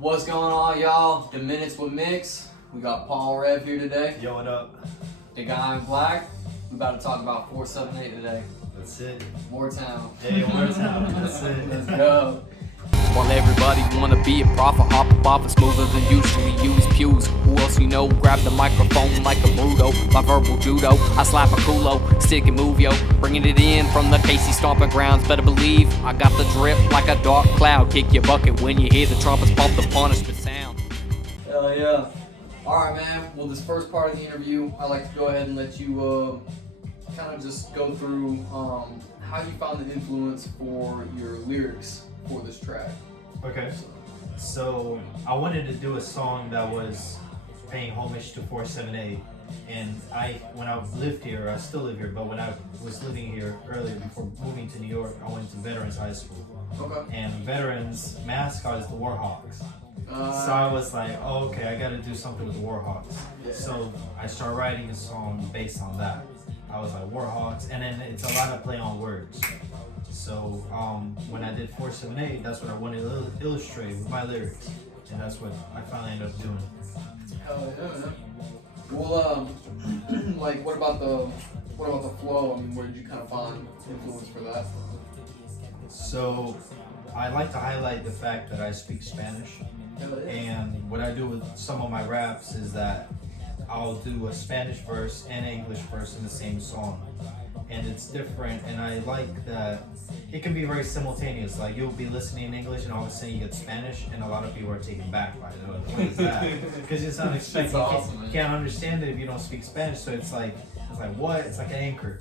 What's going on, y'all? The Minutes with Mix. We got Paul Rev here today. Yo, what up? The guy in black. We about to talk about 478 today. That's it. Moortown. Hey, Moortown. That's it. Let's go. While everybody wanna be a prophet, hop up off it smoother than usually use pews. Who else you know? Grab the microphone like a Bruto. My verbal judo, I slap a culo, stick and move yo. Bringing it in from the Casey stomping grounds. Better believe I got the drip like a dark cloud. Kick your bucket when you hear the trumpets pump the punishment sound. Hell yeah. Alright, man. Well, this first part of the interview, I'd like to go ahead and let you kind of just go through how you found the influence for your lyrics for this track. Okay. So I wanted to do a song that was paying homage to 478. And when I lived here, I still live here, but when I was living here earlier before moving to New York, I went to Veterans High School. Okay. And Veterans mascot is the Warhawks. So I was like, oh, okay, I gotta do something with the Warhawks. Yeah. So I started writing a song based on that. I was like, Warhawks, and then it's a lot of play on words. So when I did 478, that's what I wanted to illustrate with my lyrics. And that's what I finally ended up doing. Hell yeah, man. Well, like, what about the flow? I mean, where did you kind of find influence for that? So I like to highlight the fact that I speak Spanish. Hell yeah. And what I do with some of my raps is that I'll do a Spanish verse and an English verse in the same song. And it's different, and I like that it can be very simultaneous. Like, you'll be listening in English and all of a sudden you get Spanish, and a lot of people are taken back by it. What is that? Because it's unexpected. Awesome, you can't understand it if you don't speak Spanish, so it's like what? It's like an anchor.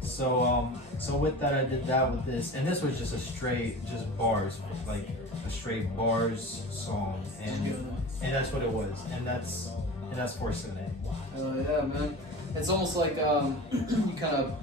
So with that, I did that with this, and this was just just bars, like a straight bars song, and that's what it was, and that's 478. Hell yeah, man. It's almost like you kind of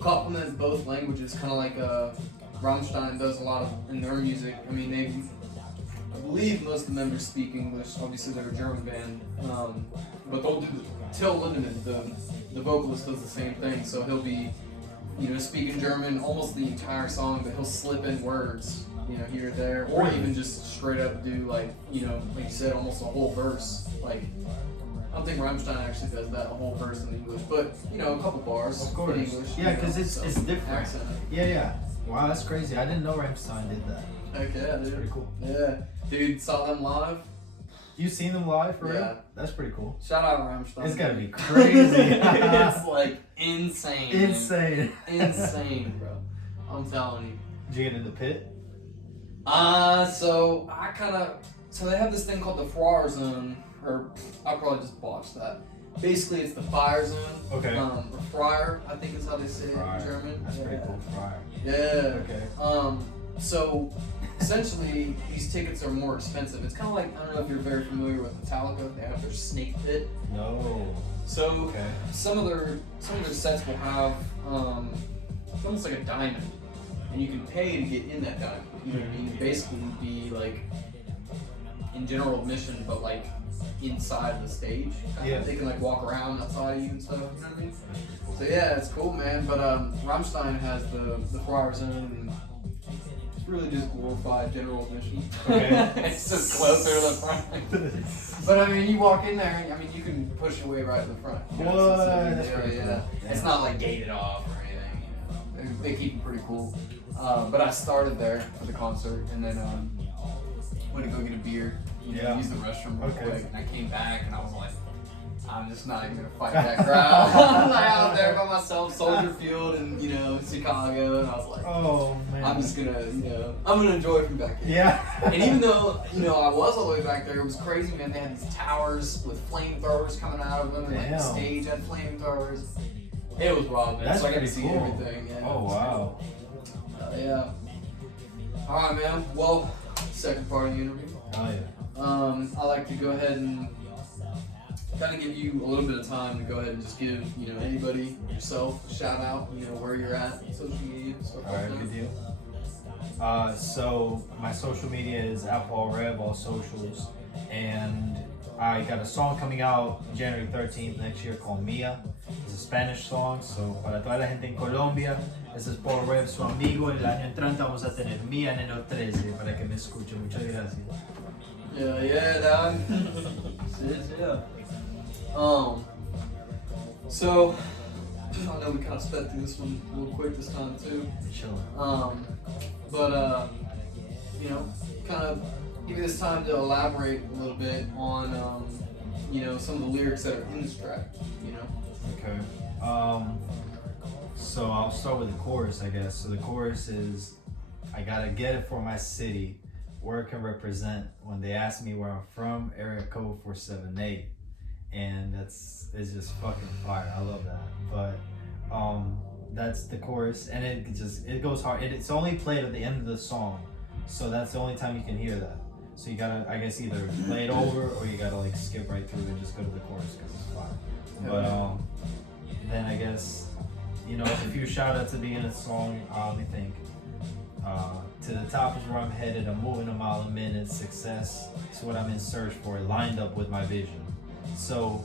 complement both languages, kind of like Rammstein does a lot of in their music. I mean, I believe most of the members speak English. Obviously, they're a German band, but they'll do Till Lindemann, the vocalist, does the same thing. So he'll be, speaking German almost the entire song, but he'll slip in words, here or there, or even just straight up do like you said, almost a whole verse. Like, I don't think Rammstein actually does that, a whole verse in English, but a couple bars in English. Yeah, because it's different. Accent. Yeah. Wow, that's crazy. I didn't know Rammstein did that. Okay, That's dude. pretty cool. Yeah, dude, saw them live. You seen them live for Yeah. real? That's pretty cool. Shout out Rammstein. It's gotta be crazy. It's like insane. man. Insane. Insane, bro. I'm telling you. Did you get in the pit? So they have this thing called the Fire Zone, or I probably just botched that. Basically, it's the fire zone. Okay. Or Fryer, I think is how they say it in German. That's pretty cool. Fryer. Yeah. Okay. So essentially, these tickets are more expensive. It's kind of like, I don't know if you're very familiar with Metallica. They have their Snake Pit. No. So Okay. some of their sets will have it's almost like a diamond, and you can pay to get in that diamond. You know what I mean? Basically, be like in general admission, but like inside the stage. Yeah. They can like walk around outside of you and stuff. You know what I mean? So yeah, it's cool, man. But Rammstein has the Fire Zone, and it's really just glorified general admission. Okay. It's just closer to the front. But I mean, you walk in there, and you can push your way right to the front. What? That's pretty cool. Yeah. It's not like gated off or anything. They keep it pretty cool. But I started there for the concert, and then went to go get a beer. Use the restroom real quick, and I came back, and I was like, I'm just not even gonna fight that crowd. I'm like out there by myself, Soldier Field, and Chicago, and I was like, Oh man. I'm just gonna, I'm gonna enjoy it from back here. Yeah. And even though, I was all the way back there, it was crazy, man. They had these towers with flamethrowers coming out of them, and like the stage had flamethrowers. It was wild, man. That's so I got to pretty see cool. everything. Yeah, Oh wow. Yeah. All right, man. Well, second part of the interview. Oh yeah. I like to go ahead and kind of give you a little bit of time to go ahead and just give, anybody, yourself, a shout out, where you're at, social media, stuff like that. Alright, good deal. So my social media is Paul Rev, all socials, and I got a song coming out January 13th next year called Mia. It's a Spanish song, so para toda la gente en Colombia, ese es Paul Rev, su amigo. El año entrante vamos a tener Mia en el 13 para que me escuchen. Muchas gracias. Yeah, dog. Shit, yeah. So I know we kind of sped through this one a little quick this time too. Sure. But you know, kind of give me this time to elaborate a little bit on you know, some of the lyrics that are in this track. You know. Okay. So I'll start with the chorus, I guess. So the chorus is, I gotta get it for my city, where it can represent. When they ask me where I'm from, area code 478. And it's just fucking fire. I love that. But that's the chorus, and it goes hard. It's only played at the end of the song, so that's the only time you can hear that. So you gotta, I guess, either play it over or you gotta like skip right through and just go to the chorus because it's fire. But then I guess, you know, a few shout outs at the beginning of the song. Let me think. To the top is where I'm headed. I'm moving a mile a minute. Success is what I'm in search for, lined up with my vision. So,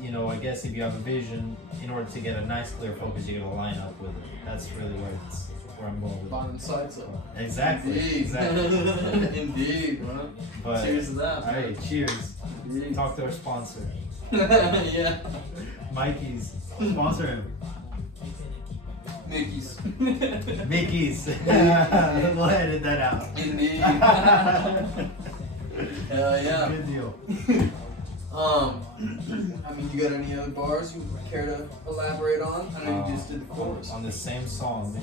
you know, I guess if you have a vision, in order to get a nice clear focus, you gotta line up with it. That's really where I'm going with Line and sights up. Exactly. Indeed. Exactly. Indeed, bro. But, cheers to that. All right, cheers. Indeed. Talk to our sponsor. Yeah. Mikey's. Sponsor him. Mickey's. Mickey's. We'll edit that out. Indeed. Hell yeah. Good deal. I mean, you got any other bars you care to elaborate on? I know you just did the chorus. On the same song.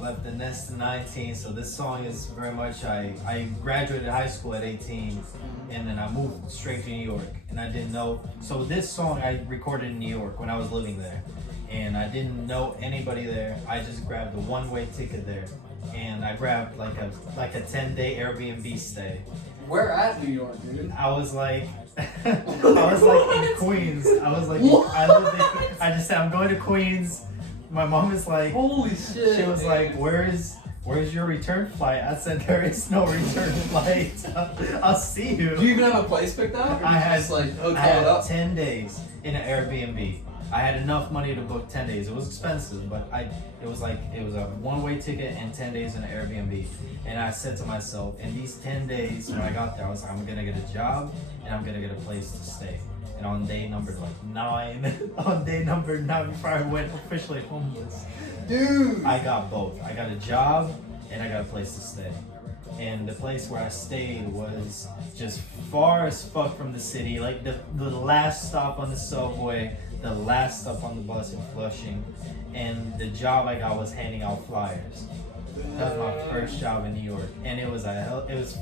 Left the nest at 19, so this song is very much, I graduated high school at 18, and then I moved straight to New York, and I didn't know, so this song I recorded in New York when I was living there, and I didn't know anybody there. I just grabbed a one-way ticket there, and I grabbed like a 10-day Airbnb stay. Where at New York, dude? I was like in Queens. I was like, I just said I'm going to Queens. My mom is like, holy shit. She was like, where's your return flight? I said, there is no return flight. I'll see you. Do you even have a place picked out? I had just like I had up? 10 days in an Airbnb. I had enough money to book 10 days. It was expensive, but it was a one-way ticket and 10 days in an Airbnb. And I said to myself, in these 10 days when I got there, I was like, I'm gonna get a job and I'm gonna get a place to stay. And on day number 9, before I went officially homeless, dude, I got both. I got a job and I got a place to stay. And the place where I stayed was just far as fuck from the city, like the last stop on the subway, the last stop on the bus in Flushing. And the job I got was handing out flyers. That was my first job in New York, and it was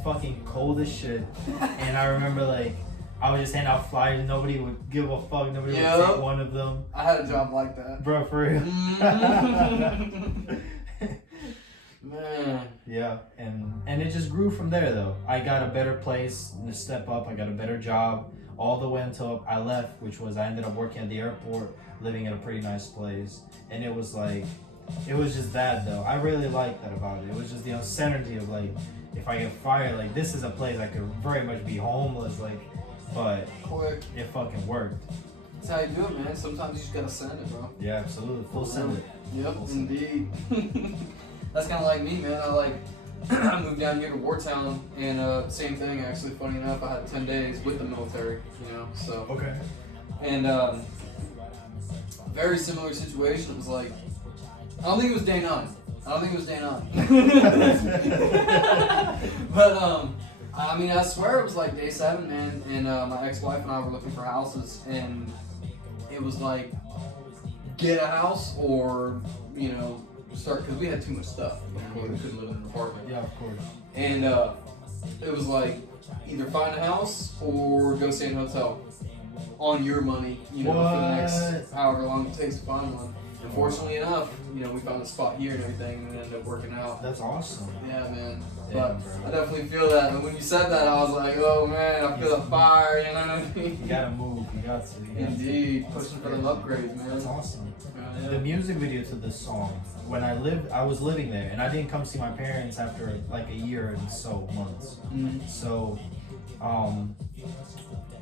fucking cold as shit. And I remember like, I would just hand out flyers. Nobody would give a fuck. Nobody would take one of them. I had a job like that. Bro, for real. Man. Yeah, and it just grew from there though. I got a better place to step up. I got a better job all the way until I left, which was I ended up working at the airport, living in a pretty nice place. And it was just that though. I really liked that about it. It was just the uncertainty of like, if I get fired, like this is a place I could very much be homeless, like. But quick, it fucking worked. That's how you do it, man. Sometimes you just gotta send it, bro. Yeah, absolutely. Full send it. Yep, indeed. That's kind of like me, man. I moved down here to Wartown, and same thing, actually. Funny enough, I had 10 days with the military, you know. So. Okay. And very similar situation. It was like, I don't think it was day 9. But I mean, I swear it was like day 7, man, and my ex-wife and I were looking for houses, and it was like, get a house or, you know, start, because we had too much stuff. You know, we couldn't live in an apartment. Yeah, of course. And it was like, either find a house or go stay in a hotel on your money, you know, for the next however long it takes to find one. And fortunately enough, you know, we found a spot here and everything, and it ended up working out. That's awesome. Yeah, man. Damn, But I definitely feel that. And when you said that, I was like, oh man, I feel the fire, you know what I mean? You gotta move. You got to. Indeed. Pushing for them upgrades, man. That's awesome. Yeah. The music video to this song, when I was living there, and I didn't come see my parents after like a year and so months. Mm-hmm. So,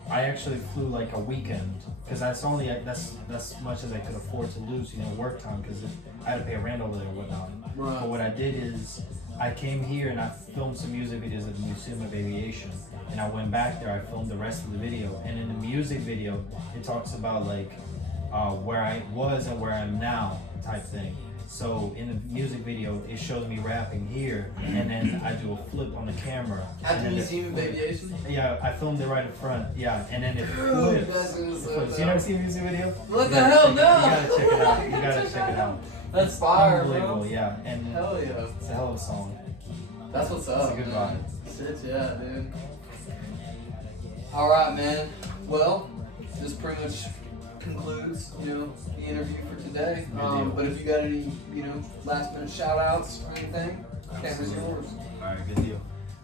I actually flew like a weekend because that's much as I could afford to lose, you know, work time because I had to pay rent over there and whatnot. Right. But what I did is I came here and I filmed some music videos at the Museum of Aviation, and I went back there. I filmed the rest of the video, and in the music video, it talks about like where I was and where I am now type thing. So in the music video, it shows me rapping here, and then I do a flip on the camera. At and the then Museum of Aviation? Yeah, I filmed it right in front. Yeah, and then it Dude, flips. that's It so flips. You dope. never seen a music video? What You the gotta hell, check no! You gotta check it out. You gotta check it out. That's fire, Unbelievable, bro. yeah. And Hell yeah. it's a hell of a song. That's what's up. It's a good man. Shit, yeah, dude. Alright, man. Well, this pretty much concludes, the interview for today. Good deal. But if you got any, last minute shout outs or anything, camera's yours. Alright, good deal.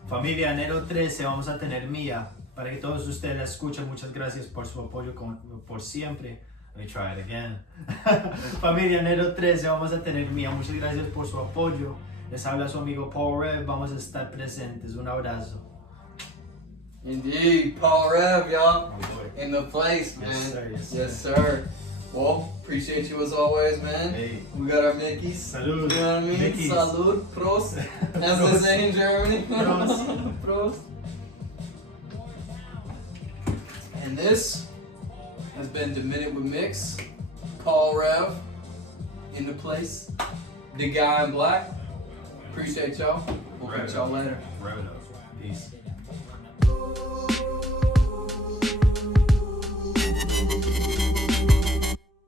Familia Enero 13 vamos a tener Mía. Para que todos ustedes la escuchen, muchas gracias por su apoyo por siempre. Let me try it again. Familia Enero 13 vamos a tener Mía. Muchas gracias por su apoyo. Les habla su amigo Paul Rev. Vamos a estar presentes. Un abrazo. Indeed, Paul Rev, y'all. In the place, man. Yes, sir. Yes, sir. Yes, sir. Well, appreciate you as always, man. Hey. We got our Mickeys. Salud. You know what I mean? Mickeys. Salud. Prost. As they say in Germany. Prost. Prost. And this has been The Minute with Mix. Paul Rev in the place. The guy in black. Appreciate y'all. We'll catch y'all later. Rev. Peace.